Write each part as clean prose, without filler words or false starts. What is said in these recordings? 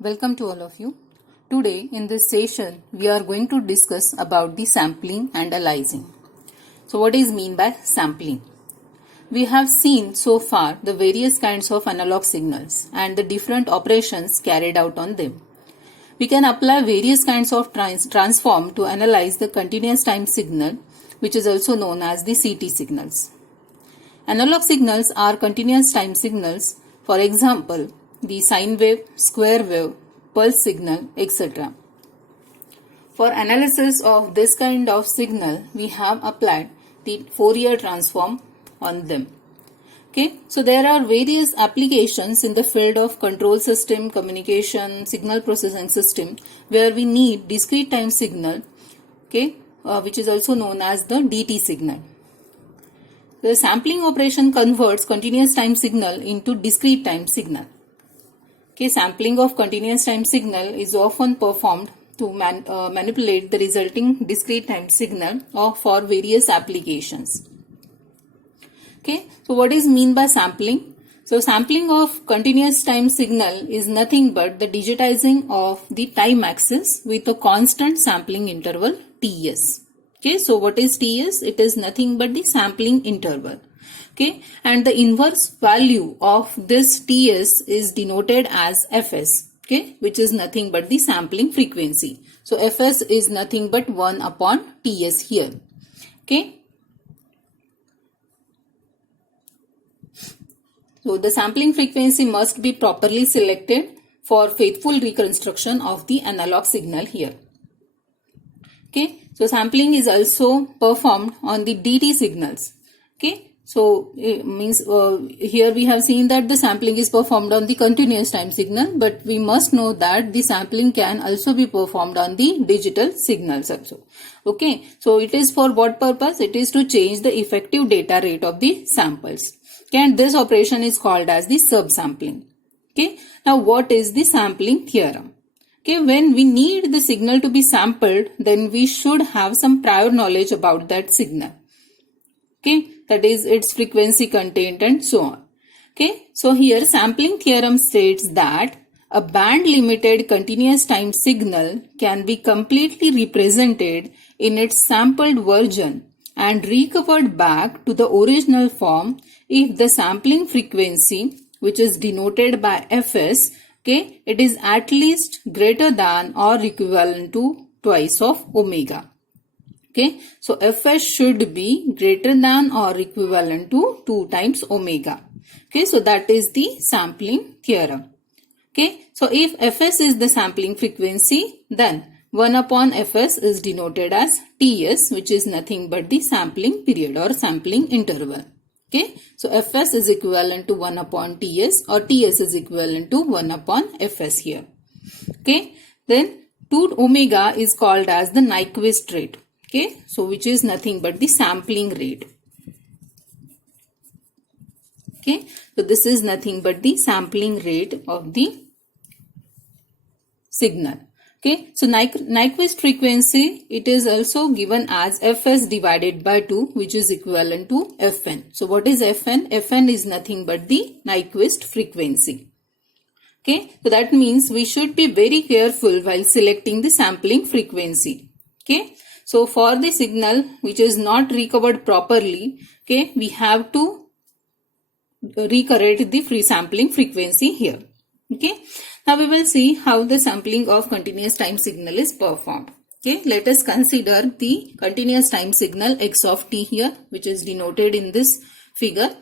Welcome to all of you. Today in this session we are going to discuss about the sampling and aliasing. So what is mean by sampling? We have seen so far the various kinds of analog signals and the different operations carried out on them. We can apply various kinds of transform to analyze the continuous time signal, which is also known as the CT signals. Analog signals are continuous time signals, for example, the sine wave, square wave, pulse signal, etc. For analysis of this kind of signal, we have applied the Fourier transform on them. Okay, so there are various applications in the field of control system, communication, signal processing system, where we need discrete time signal, okay, which is also known as the DT signal. The sampling operation converts continuous time signal into discrete time signal. Okay, sampling of continuous time signal is often performed to manipulate the resulting discrete time signal or for various applications. Okay, so what is mean by sampling? So sampling of continuous time signal is nothing but the digitizing of the time axis with a constant sampling interval Ts. Okay, so what is Ts? It is nothing but the sampling interval. Okay, and the inverse value of this Ts is denoted as Fs, okay, which is nothing but the sampling frequency. So Fs is nothing but 1 upon Ts here. Okay, so the sampling frequency must be properly selected for faithful reconstruction of the analog signal here. Okay, so sampling is also performed on the DT signals. Okay, so it means here we have seen that the sampling is performed on the continuous time signal, but we must know that the sampling can also be performed on the digital signals also. Okay, so it is for what purpose? It is to change the effective data rate of the samples. Okay, and this operation is called as the subsampling. Okay, now what is the sampling theorem? Okay, when we need the signal to be sampled, then we should have some prior knowledge about that signal. Okay, that is its frequency content and so on. Okay, so here sampling theorem states that a band limited continuous time signal can be completely represented in its sampled version and recovered back to the original form if the sampling frequency, which is denoted by Fs, okay, it is at least greater than or equivalent to twice of omega. Okay, so Fs should be greater than or equivalent to 2 times omega. Okay, so that is the sampling theorem. Okay, so if Fs is the sampling frequency, then 1 upon Fs is denoted as Ts, which is nothing but the sampling period or sampling interval. Okay, so Fs is equivalent to 1 upon Ts or Ts is equivalent to 1 upon Fs here. Okay, then 2 omega is called as the Nyquist rate. Okay, so which is nothing but the sampling rate. Okay, so this is nothing but the sampling rate of the signal. Okay, so Nyquist frequency, it is also given as Fs divided by 2, which is equivalent to Fn. So what is Fn? Fn is nothing but the Nyquist frequency. Okay, so that means we should be very careful while selecting the sampling frequency. Okay, so for the signal which is not recovered properly, okay, we have to recorrect the free sampling frequency here. Okay, now we will see how the sampling of continuous time signal is performed. Okay, let us consider the continuous time signal x of t here, which is denoted in this figure.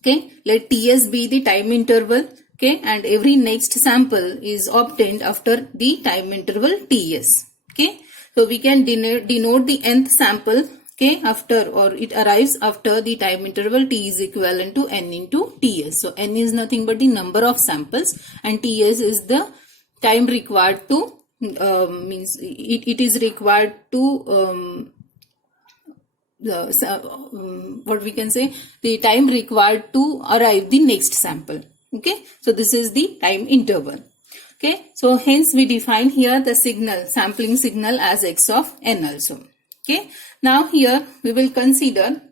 Okay, let Ts be the time interval. Okay, and every next sample is obtained after the time interval Ts. Okay, so we can denote the nth sample, okay, after, or it arrives after the time interval t is equivalent to n into Ts. So n is nothing but the number of samples and Ts is the time required to, means it is required to, what we can say, the time required to arrive the next sample. Okay, so this is the time interval. Okay, so hence we define here the signal, sampling signal as x of n also. Okay, now here we will consider,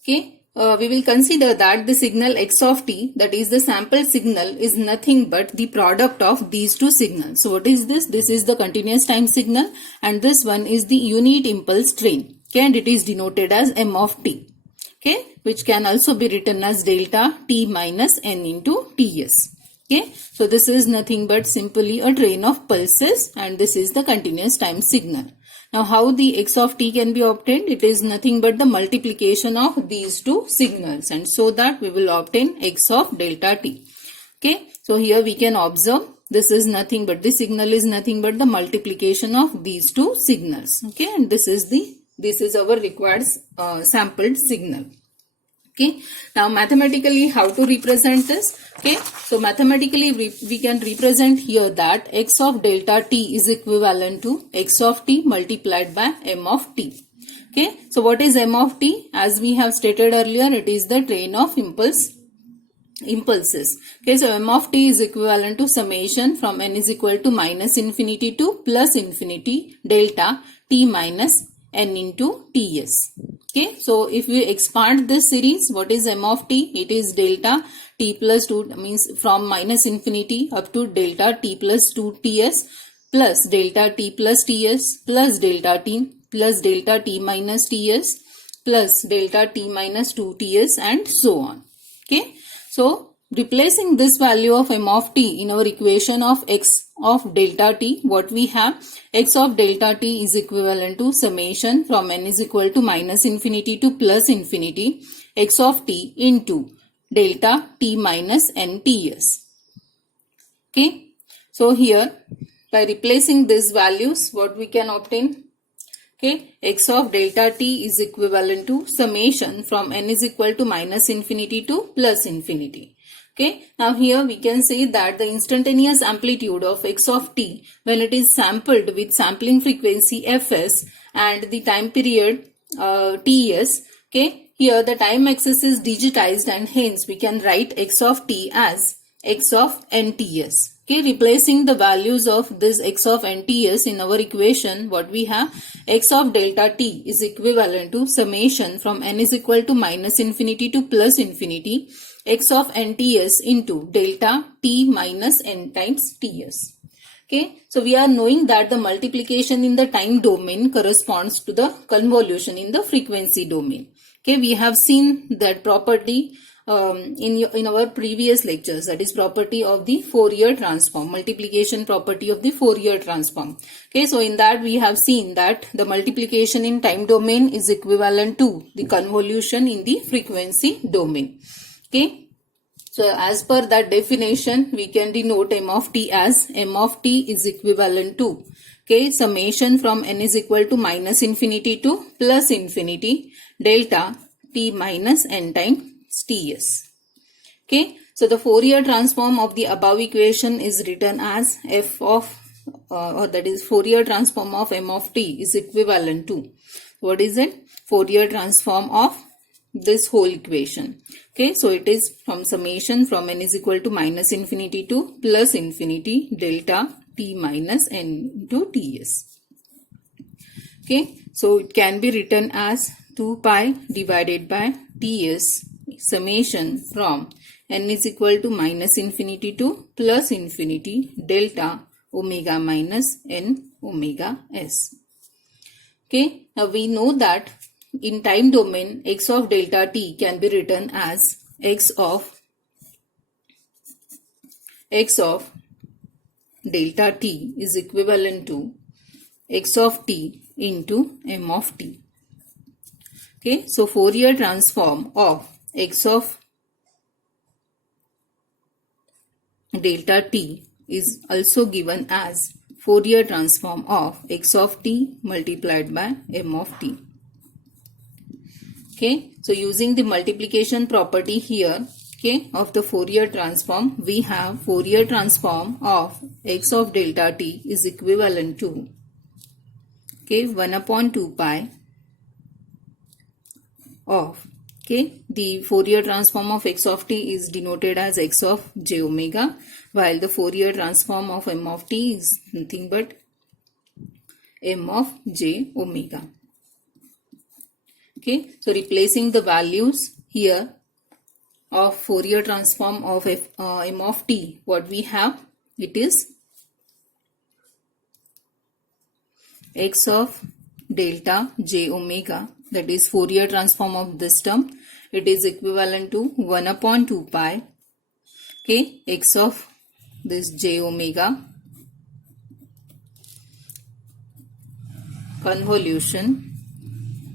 okay, we will consider that the signal x of t, that is the sample signal, is nothing but the product of these two signals. So what is this? This is the continuous time signal and this one is the unit impulse train. Okay, and it is denoted as m of t. Okay, which can also be written as delta t minus n into ts. Okay, so this is nothing but simply a train of pulses and this is the continuous time signal. Now how the x of t can be obtained? It is nothing but the multiplication of these two signals, and so that we will obtain x of delta t. Okay, so here we can observe this is nothing but the signal is nothing but the multiplication of these two signals. Okay, and this is our required sampled signal. Okay, now mathematically how to represent this? Okay, so mathematically we can represent here that x of delta t is equivalent to x of t multiplied by m of t. Okay, so what is m of t? As we have stated earlier, it is the train of impulses. Okay, so m of t is equivalent to summation from n is equal to minus infinity to plus infinity delta t minus n into ts. Okay, so if we expand this series, what is m of t? It is delta t plus 2, means from minus infinity up to delta t plus 2 ts plus delta t plus ts plus delta t minus ts plus delta t minus 2 ts and so on. Okay, so replacing this value of m of t in our equation of x of delta t, what we have? X of delta t is equivalent to summation from n is equal to minus infinity to plus infinity x of t into delta t minus n ts. Okay, so here by replacing these values, what we can obtain? Okay, x of delta t is equivalent to summation from n is equal to minus infinity to plus infinity. Okay, now here we can say that the instantaneous amplitude of x of t when it is sampled with sampling frequency fs and the time period ts. Okay, here the time axis is digitized and hence we can write x of t as x of nts. Okay, replacing the values of this x of nts in our equation, what we have? X of delta t is equivalent to summation from n is equal to minus infinity to plus infinity x of nts into delta t minus n times ts. Okay, so we are knowing that the multiplication in the time domain corresponds to the convolution in the frequency domain. Okay, we have seen that property in our previous lectures, that is property of the Fourier transform, multiplication property of the Fourier transform. Okay, so in that we have seen that the multiplication in time domain is equivalent to the convolution in the frequency domain. Okay, so as per that definition, we can denote m of t as m of t is equivalent to, okay, summation from n is equal to minus infinity to plus infinity delta t minus n times ts. Okay, so the Fourier transform of the above equation is written as f of or that is Fourier transform of m of t is equivalent to, what is it? Fourier transform of this whole equation. Okay, so it is from summation from n is equal to minus infinity to plus infinity delta t minus n into ts. Okay, so it can be written as 2 pi divided by ts summation from n is equal to minus infinity to plus infinity delta omega minus n omega s. Okay, now we know that in time domain x of delta t can be written as x of delta t is equivalent to x of t into m of t. Okay, so Fourier transform of x of delta t is also given as Fourier transform of x of t multiplied by m of t. Okay, so using the multiplication property here, okay, of the Fourier transform, we have Fourier transform of x of delta t is equivalent to, okay, 1 upon 2 pi of, okay, the Fourier transform of x of t is denoted as x of j omega, while the Fourier transform of m of t is nothing but m of j omega. Okay, so replacing the values here of Fourier transform of m of t, what we have, it is x of delta j omega, that is Fourier transform of this term. It is equivalent to 1 upon 2 pi, okay, x of this j omega convolution.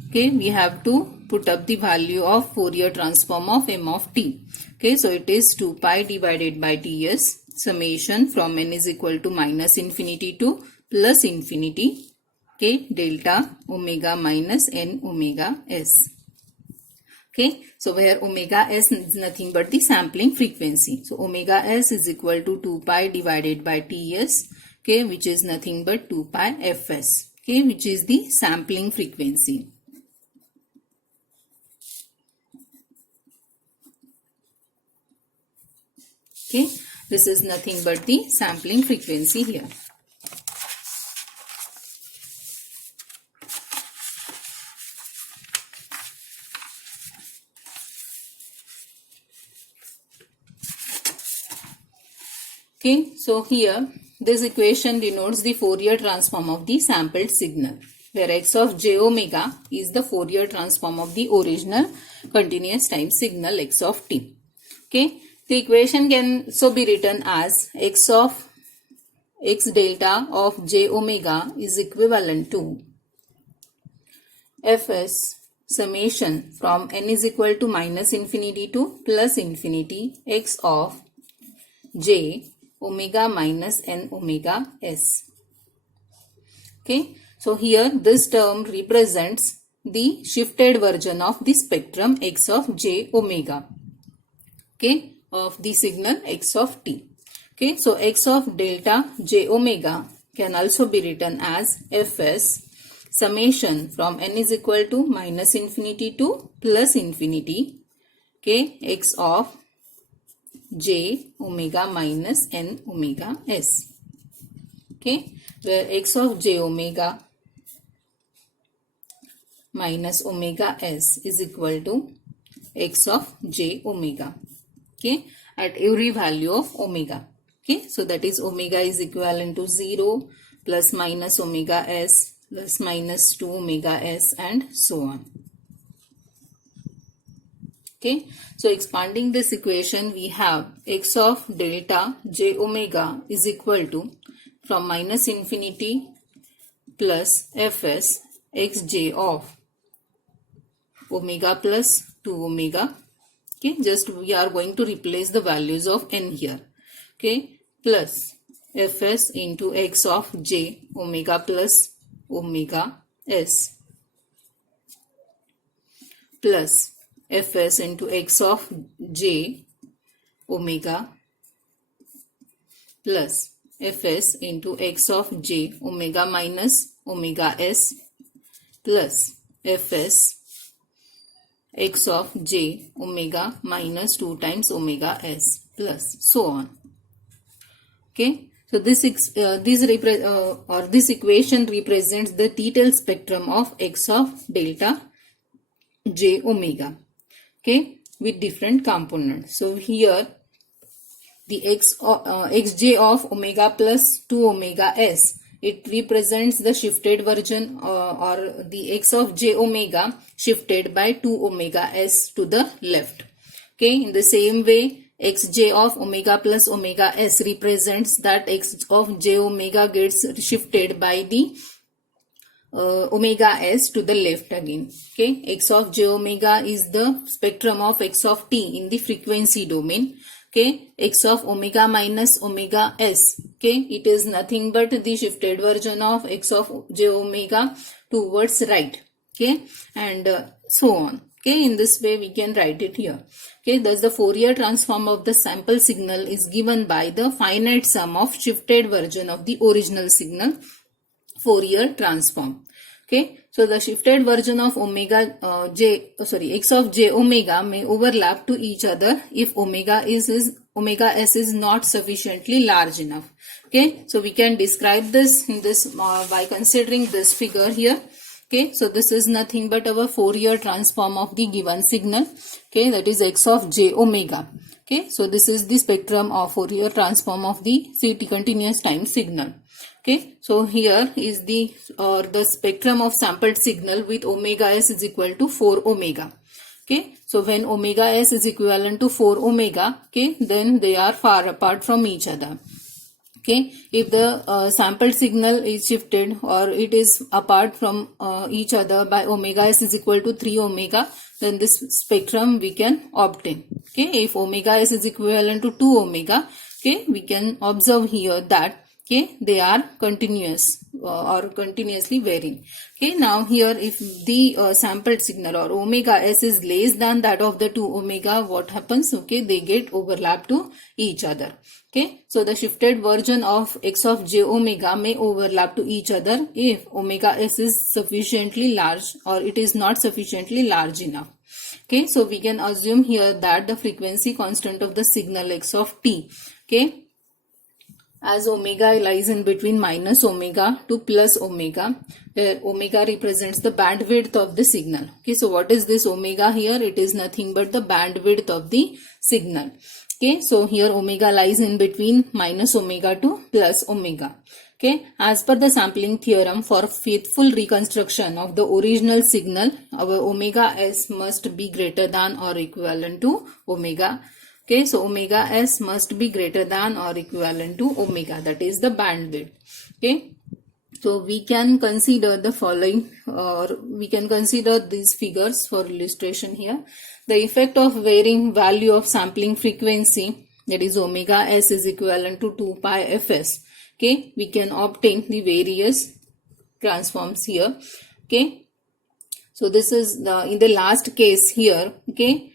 Okay, we have to put up the value of Fourier transform of m of t. Okay, so it is 2 pi divided by ts summation from n is equal to minus infinity to plus infinity. Okay, delta omega minus n omega s. Okay, so where omega s is nothing but the sampling frequency. So omega s is equal to 2 pi divided by ts, okay, which is nothing but 2 pi fs, okay, which is the sampling frequency. Okay, this is nothing but the sampling frequency here. Okay, so here this equation denotes the Fourier transform of the sampled signal, where x of j omega is the Fourier transform of the original continuous time signal x of t. Okay, the equation can so be written as x of x delta of j omega is equivalent to fs summation from n is equal to minus infinity to plus infinity x of j omega minus n omega s. Okay, so here this term represents the shifted version of the spectrum x of j omega, okay, of the signal x of t. Okay, so x of delta j omega can also be written as fs summation from n is equal to minus infinity to plus infinity, okay, x of j omega minus n omega s. Okay, where x of j omega minus omega s is equal to x of j omega, okay, at every value of omega. Okay, so that is omega is equivalent to 0 plus minus omega s plus minus 2 omega s and so on. Okay, so expanding this equation, we have x of delta j omega is equal to from minus infinity plus fs xj of omega plus 2 omega. Okay, just we are going to replace the values of n here. Okay, plus fs into x of j omega plus omega s plus fs into x of j omega plus fs into x of j omega minus omega s plus fs x of j omega minus 2 times omega s plus so on. Okay, so this equation represents the detailed spectrum of x of delta j omega, okay, with different components. So here the xj of omega plus 2 omega s, it represents the shifted version or the x of j omega shifted by 2 omega s to the left. Okay, in the same way xj of omega plus omega s represents that x of j omega gets shifted by the omega s to the left again. Okay, x of j omega is the spectrum of x of t in the frequency domain. Okay, x of omega minus omega s, okay, it is nothing but the shifted version of x of j omega towards right. Okay, and so on. Okay, in this way we can write it here. Okay, thus the Fourier transform of the sample signal is given by the finite sum of shifted version of the original signal Fourier transform. Okay, so the shifted version of x of j omega may overlap to each other if omega s is not sufficiently large enough. Okay, so we can describe this in this by considering this figure here. Okay, so this is nothing but our Fourier transform of the given signal. Okay, that is x of j omega. Okay, so this is the spectrum of Fourier transform of the CT continuous time signal. Okay, so here is the spectrum of sampled signal with omega s is equal to 4 omega. Okay, so when omega s is equivalent to 4 omega, okay, then they are far apart from each other. Okay, if the sampled signal is shifted or it is apart from each other by omega s is equal to 3 omega, then this spectrum we can obtain. Okay, if omega s is equivalent to 2 omega, okay, we can observe here that okay, they are continuous or continuously varying. Okay, now here if the sampled signal or omega s is less than that of the 2 omega, what happens? Okay, they get overlap to each other. Okay, so the shifted version of x of j omega may overlap to each other if omega s is sufficiently large or it is not sufficiently large enough. Okay, so we can assume here that the frequency constant of the signal x of t, okay, as omega lies in between minus omega to plus omega, where omega represents the bandwidth of the signal. Okay, so what is this omega here? It is nothing but the bandwidth of the signal. Okay, so here omega lies in between minus omega to plus omega. Okay, as per the sampling theorem, for faithful reconstruction of the original signal, our omega s must be greater than or equivalent to omega. Okay, so omega s must be greater than or equivalent to omega, that is the bandwidth. Okay, so we can consider the following, or we can consider these figures for illustration here. The effect of varying value of sampling frequency, that is omega s is equivalent to 2 pi fs. Okay, we can obtain the various transforms here. Okay, so this is in the last case here. Okay,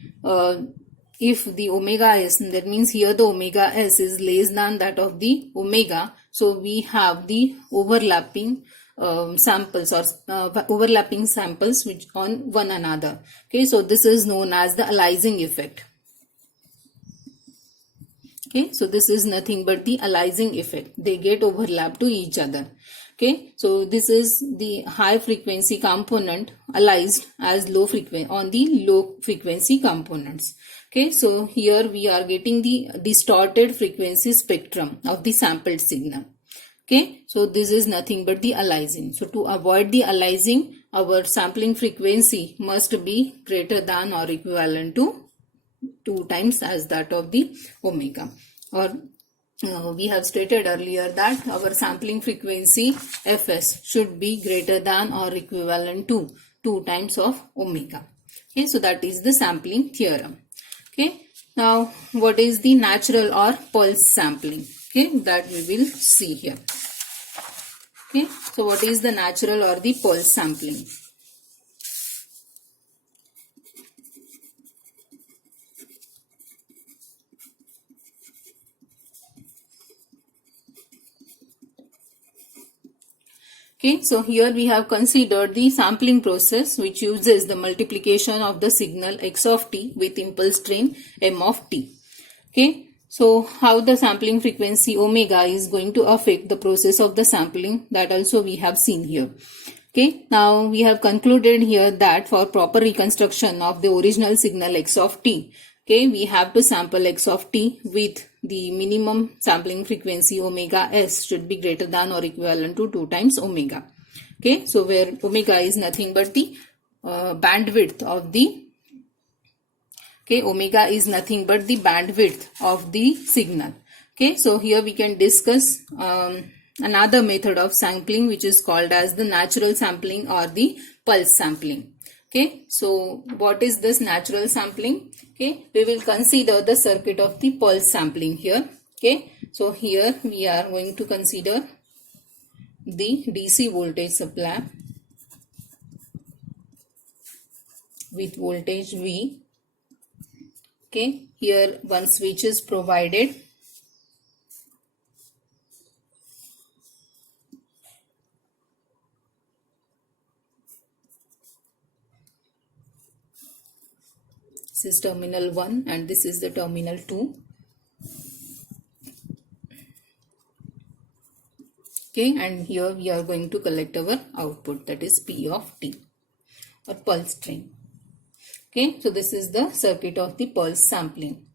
if the omega s, that means here the omega s is less than that of the omega, so we have the overlapping samples or overlapping samples which on one another. Okay, so this is known as the aliasing effect. Okay, so this is nothing but the aliasing effect. They get overlap to each other. Okay, so this is the high frequency component aliased as low frequency on the low frequency components. Okay, so here we are getting the distorted frequency spectrum of the sampled signal. Okay, so this is nothing but the aliasing. So to avoid the aliasing, our sampling frequency must be greater than or equivalent to 2 times as that of the omega. Or we have stated earlier that our sampling frequency fs should be greater than or equivalent to 2 times of omega. Okay, so that is the sampling theorem. Okay, now what is the natural or pulse sampling? Okay, that we will see here. Okay, so what is the natural or the pulse sampling? Okay, so here we have considered the sampling process which uses the multiplication of the signal x of t with impulse train m of t. Okay, so how the sampling frequency omega is going to affect the process of the sampling, that also we have seen here. Okay, now we have concluded here that for proper reconstruction of the original signal x of t, okay, we have to sample x of t with the minimum sampling frequency omega s should be greater than or equivalent to 2 times omega. Okay, so where omega is nothing but the bandwidth of the, okay, omega is nothing but the bandwidth of the signal. Okay, so here we can discuss another method of sampling which is called as the natural sampling or the pulse sampling. Okay, so what is this natural sampling? Okay, we will consider the circuit of the pulse sampling here. Okay, so here we are going to consider the DC voltage supply with voltage V. Okay, here one switch is provided. This is terminal 1 and this is the terminal 2. Okay, and here we are going to collect our output, that is P of t or pulse train. Okay, so this is the circuit of the pulse sampling.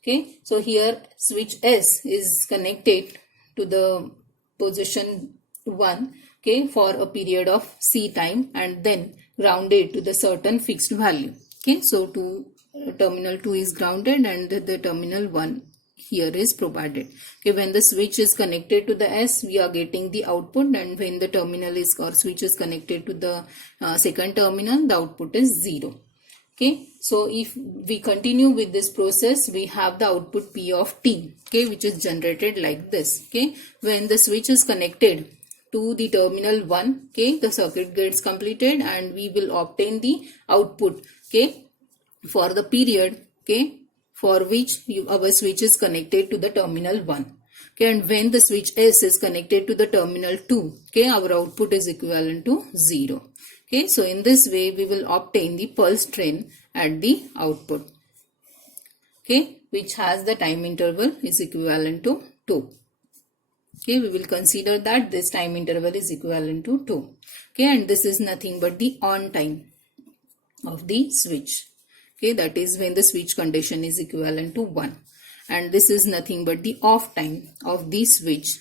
Okay, so here switch S is connected to the position 1, okay, for a period of C time, and then grounded to the certain fixed value. Okay, so terminal 2 is grounded and the terminal 1 here is provided. Okay, when the switch is connected to the S, we are getting the output, and when the terminal is or switch is connected to the second terminal, the output is 0. Okay, so if we continue with this process, we have the output P of t, okay, which is generated like this. Okay, when the switch is connected to the terminal 1, okay, the circuit gets completed and we will obtain the output, okay, for the period, okay, for which our switch is connected to the terminal 1. Okay, and when the switch S is connected to the terminal 2, okay, our output is equivalent to 0. Okay, so in this way we will obtain the pulse train at the output, okay, which has the time interval is equivalent to 2. Okay, we will consider that this time interval is equivalent to 2. Okay, and this is nothing but the on time of the switch. Okay, that is when the switch condition is equivalent to 1, and this is nothing but the off time of the switch.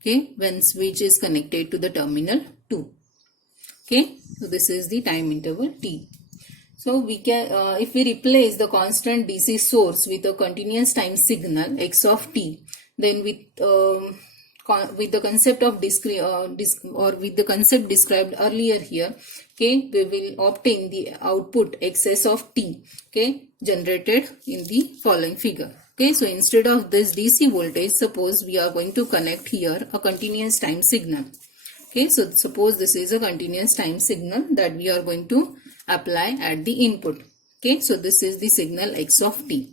Okay, when switch is connected to the terminal 2. Okay, so this is the time interval t. So we can, if we replace the constant DC source with a continuous time signal x of t, then with the concept of with the concept described earlier here, okay, we will obtain the output xs of t, okay, generated in the following figure. Okay, so instead of this DC voltage, suppose we are going to connect here a continuous time signal. Okay, so suppose this is a continuous time signal that we are going to apply at the input. Okay, so this is the signal x of t.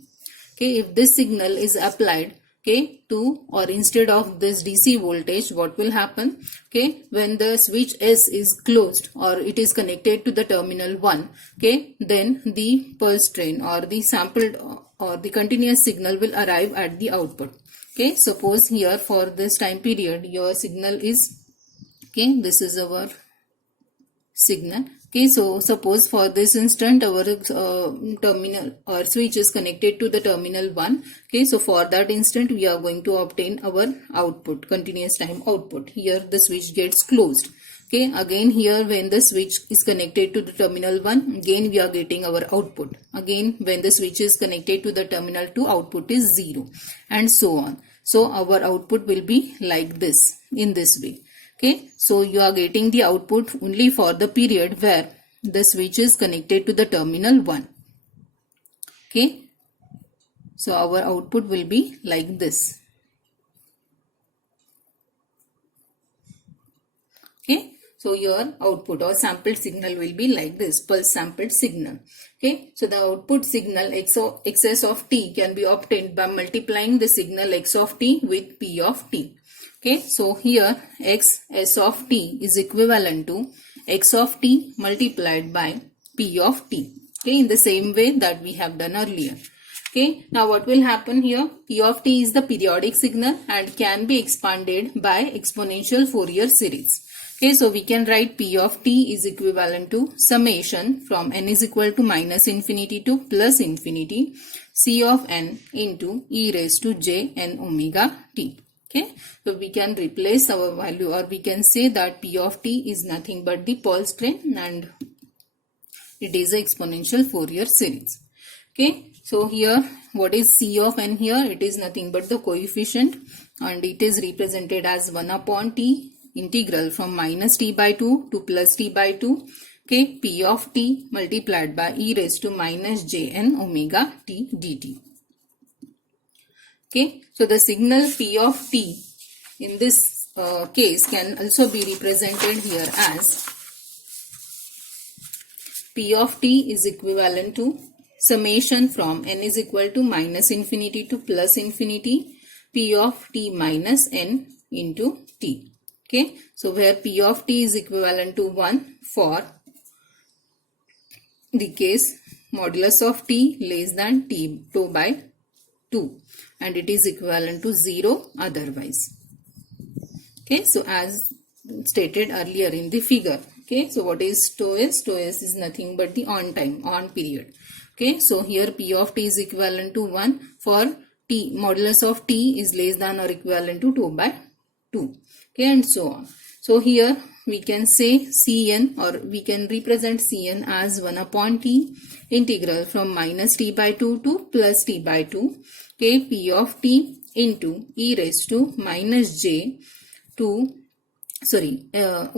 Okay, if this signal is applied, okay, to or instead of this DC voltage, what will happen? Okay, when the switch S is closed or it is connected to the terminal 1, okay, then the pulse train or the sampled or the continuous signal will arrive at the output. Okay, suppose here for this time period your signal is, okay, this is our signal. Okay, so suppose for this instant our terminal or switch is connected to the terminal 1. Okay, so for that instant we are going to obtain our output, continuous time output. Here the switch gets closed. Okay, again here when the switch is connected to the terminal 1, again we are getting our output. Again when the switch is connected to the terminal 2, output is 0, and so on. So our output will be like this, in this way. Okay, so you are getting the output only for the period where the switch is connected to the terminal 1. Okay, so our output will be like this. Okay, so your output or sampled signal will be like this, pulse sampled signal. Okay, so the output signal xs of t can be obtained by multiplying the signal x of t with p of t. Okay, so here xs of t is equivalent to x of t multiplied by p of t. Okay, in the same way that we have done earlier. Okay, now what will happen here? P of t is the periodic signal and can be expanded by exponential Fourier series. Okay, so we can write P of t is equivalent to summation from n is equal to minus infinity to plus infinity C of n into e raised to j n omega t. Okay, so we can replace our value, or we can say that P of t is nothing but the pulse train and it is an exponential Fourier series. Okay, so here what is C of n here? It is nothing but the coefficient and it is represented as 1 upon t integral from minus t by 2 to plus t by 2. Okay, P of t multiplied by e raised to minus j n omega t dt. Okay, so the signal P of t in this case can also be represented here as P of t is equivalent to summation from n is equal to minus infinity to plus infinity P of t minus n into t. Okay, so where P of t is equivalent to 1 for the case modulus of t less than t by 2, and it is equivalent to 0 otherwise. Okay, so as stated earlier in the figure. Okay, so what is tau s? Tau s is nothing but the on time, on period. Okay, so here P of t is equivalent to 1 for t. Modulus of t is less than or equivalent to 2 by 2. Okay, and so on. So here we can say Cn, or we can represent Cn as 1 upon t integral from minus t by 2 to plus t by 2. Okay, P of t into e raised to minus j to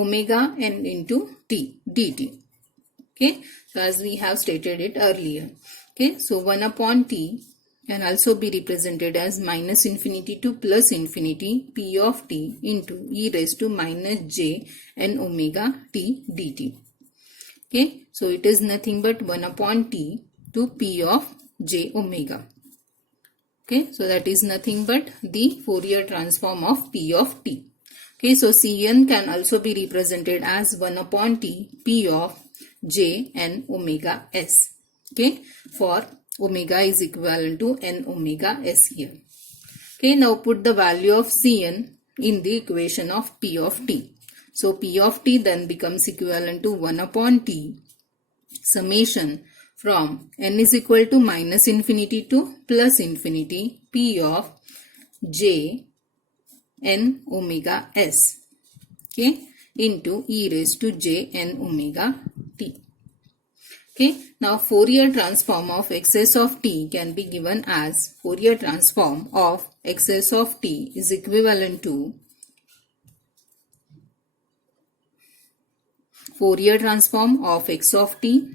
omega n into t dt. Okay, so as we have stated it earlier. Okay, so 1 upon t can also be represented as minus infinity to plus infinity P of t into e raised to minus j n omega t dt. Okay, so it is nothing but 1 upon t to P of j omega. Okay, so that is nothing but the Fourier transform of P of t. Okay, so Cn can also be represented as 1 upon t P of j n omega s. Okay, for omega is equivalent to n omega s here. Okay, now put the value of Cn in the equation of P of t. So P of t then becomes equivalent to 1 upon t summation from n is equal to minus infinity to plus infinity P of j n omega s, okay, into e raised to j n omega t. Okay, now Fourier transform of xs of t can be given as Fourier transform of xs of t is equivalent to Fourier transform of x of t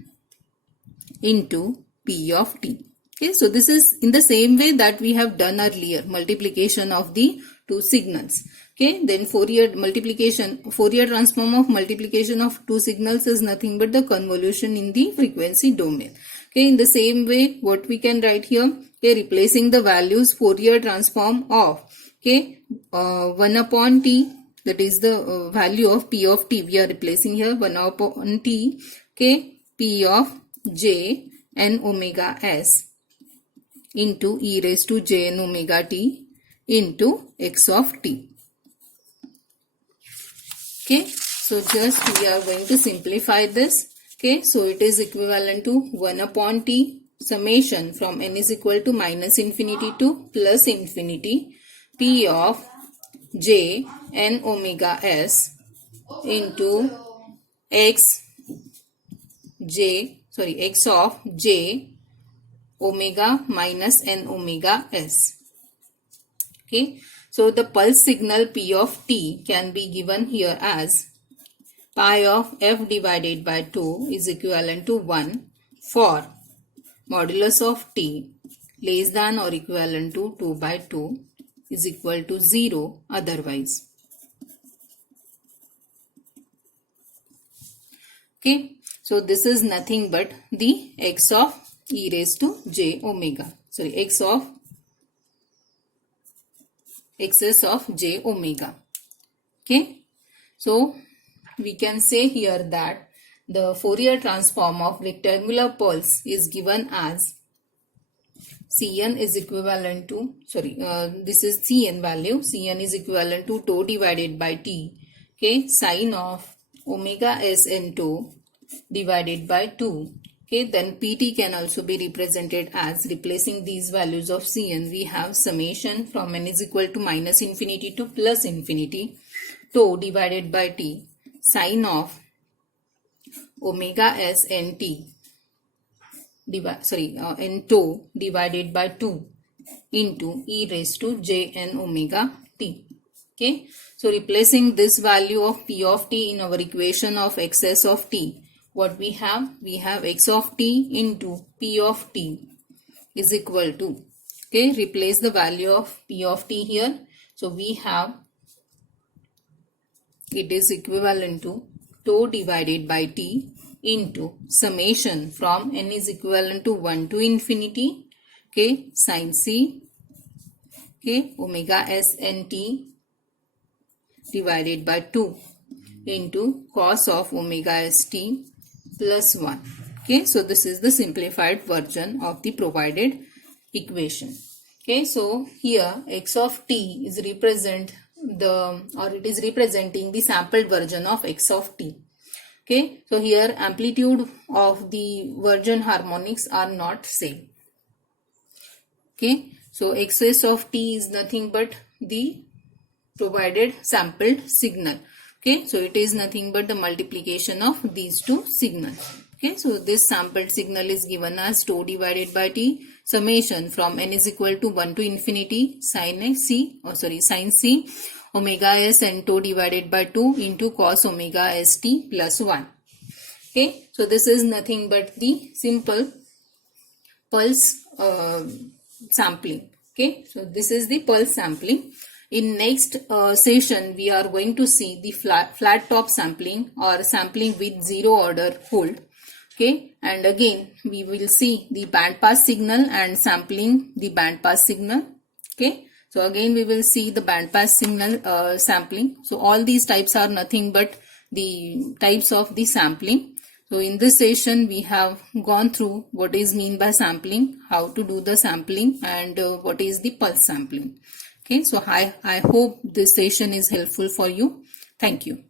into P of t. Okay, so this is in the same way that we have done earlier, multiplication of the two signals. Okay, then Fourier transform of multiplication of two signals is nothing but the convolution in the frequency domain. Okay, in the same way, what we can write here, okay, replacing the values Fourier transform of 1 upon t, that is the value of P of t, we are replacing here 1 upon t, okay, P of j n omega s into e raised to j n omega t into x of t. Okay, so just we are going to simplify this. Okay, so it is equivalent to 1 upon t summation from n is equal to minus infinity to plus infinity P of j n omega s into x of j omega minus n omega s. Okay, so the pulse signal P of t can be given here as pi of f divided by 2 is equivalent to 1 for modulus of t less than or equivalent to 2 by 2 is equal to 0 otherwise. Okay, so this is nothing but the x of e raised to j omega. Xs of j omega. Okay, so we can say here that the Fourier transform of rectangular pulse is given as Cn is equivalent to, this is Cn value. Cn is equivalent to tau divided by t. Okay, sine of omega s n tau divided by 2. Okay, then Pt can also be represented as, replacing these values of Cn, we have summation from n is equal to minus infinity to plus infinity tau divided by t sine of omega s n t n tau divided by 2 into e raised to j n omega t. Okay, so replacing this value of P of t in our equation of xs of t, what we have x of t into P of t is equal to, okay, replace the value of P of t here. So we have, it is equivalent to tau divided by t into summation from n is equivalent to 1 to infinity, okay, sin c, okay, omega s n t divided by 2 into cos of omega s t plus 1. Okay, so this is the simplified version of the provided equation. Okay, so here x of t is representing the sampled version of x of t. Okay, so here amplitude of the version harmonics are not same. Okay, so xs of t is nothing but the provided sampled signal. Okay, so it is nothing but the multiplication of these two signals. Okay, so this sampled signal is given as tau divided by t summation from n is equal to 1 to infinity sin c omega s n tau divided by 2 into cos omega st plus 1. Okay, so this is nothing but the simple pulse sampling. Okay, so this is the pulse sampling. In next session, we are going to see the flat top sampling or sampling with zero order hold. Okay, and again we will see the band pass signal and sampling the band pass signal. Okay, so again we will see the band pass signal sampling. So all these types are nothing but the types of the sampling. So in this session we have gone through what is mean by sampling, how to do the sampling, and what is the pulse sampling. Okay, so I hope this session is helpful for you. Thank you.